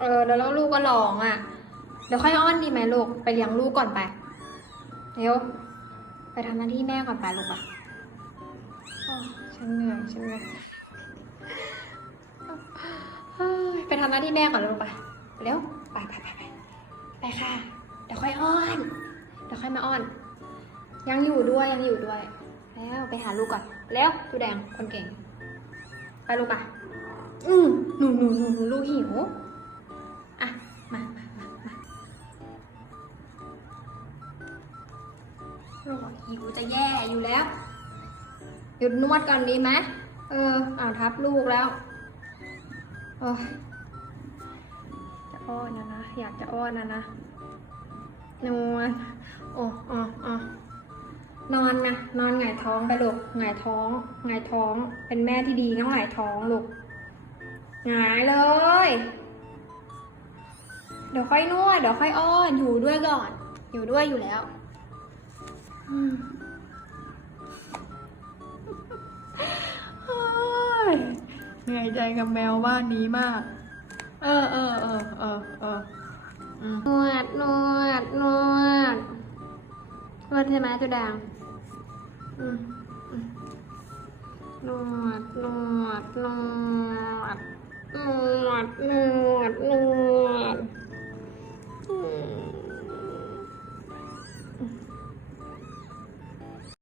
เออแล้วลูกก็ร้องอะ เดี๋ยวค่อยอ้อนดีไหมลูก ไปเลี้ยงลูกก่อนไป เร็ว ไปทำหน้าที่แม่ก่อนไปลูกอะฉันเหนื่อยฉันเหนื่อยไปทำหน้าที่แม่ก่อนลูกไปเร็ว ไปไปไปไปไปค่ะ เดี๋ยวค่อยอ้อน เดี๋ยวค่อยมาอ้อน ยังอยู่ด้วยยังอยู่ด้วย แล้วไปหาลูกก่อน แล้วตูแดงคนเก่ง ไปลูกป่ะอืมหนูหนูหนูลูกหิว โอ้ยหิวจะแย่อยู่แล้ว หยุดนวดก่อนดีไหมเอออ่าวทับลูกแล้วโอ้ยจะอ้อนนะนะ อยากจะอ้อนนะนะ นวลโอ้อ๋ออ๋อนอนนะนอนหงายท้องไปลูกหงายท้องหงายท้อง เป็นแม่ที่ดีต้องหงายท้องลูกหงายเลย เดี๋ยวค่อยนวดเดี๋ยวค่อยอ้อนอยู่ด้วยก่อน อยู่ด้วยอยู่แล้ว เหนื่อยใจกับแมวบ้านนี้มาก เออเออเออเออเออนวดนวดนวดนวดใช่ไหมตัวแดงอืมอืมนวดนวดนวดนวด